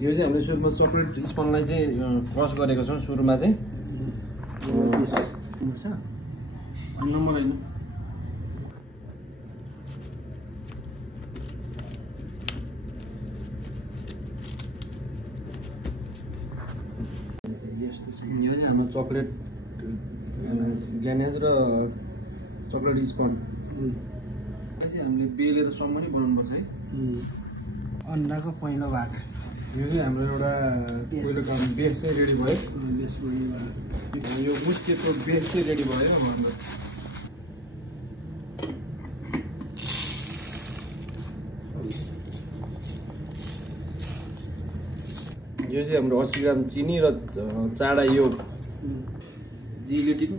यो चाहिँ हामीले सुरुमा चकलेट स्पनलाई चाहिँ क्रस गरेको छौँ सुरुमा चाहिँ नम्बर होइन यो चाहिँ हाम्रो चकलेट ग्यानेज र चकलेट स्पन चाहिँ हामीले बेलेर सँगै बनाउनुपर्छ है अन्डाको पहिलो भाग यो चाहिँ हाम्रो एउटा पहिलो काम बेस चाहिँ रेडी भयो यो मुस्केटको बेस चाहिँ रेडी भयो भन्दा यो चाहिँ हाम्रो 80 ग्राम चिनी र चाडा योग जिलेटिन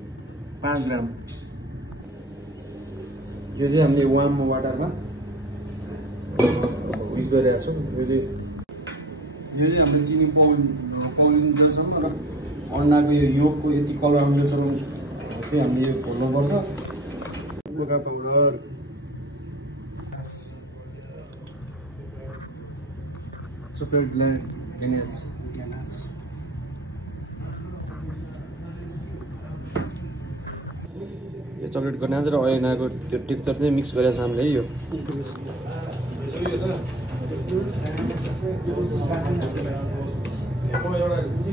5 ग्राम यो चाहिँ हामीले वार्म वाटरमा मिक्स गरिरहेको छौँ यो चाहिँ हामीले चिनी पाउनुसम्म र अन्डाको यो योगको यति कलर आउनुसम्म चाहिँ हामीले यो खोल्नुपर्छ कोका पाउडर चकलेट ग्यानेज यो चकलेट ग्यानेज र ऐनाको त्यो टेक्सचर चाहिँ मिक्स गरेको छ हामीले यो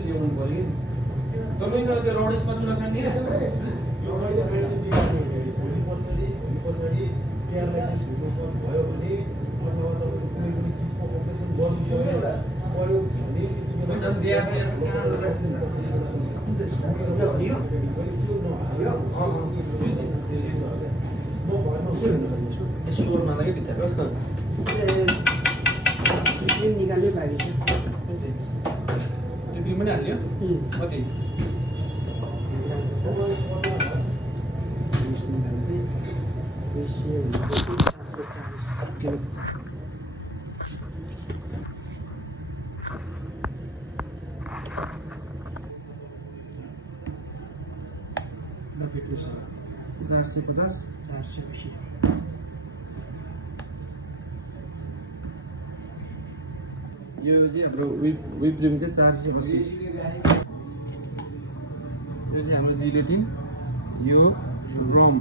ल्याउनु पर्यो तपाईँसँग त्यो रडेसमा चुला छ नि स्वर नलागे भित्रको निकाल्नै बाँकी छ त्यो क्रिम पनि हाल्यो कति लपेट्नु छ 450 480 यो चाहिँ हाम्रो whip cream चाहिँ 480 यो चाहिँ हाम्रो जिलेटिन यो रम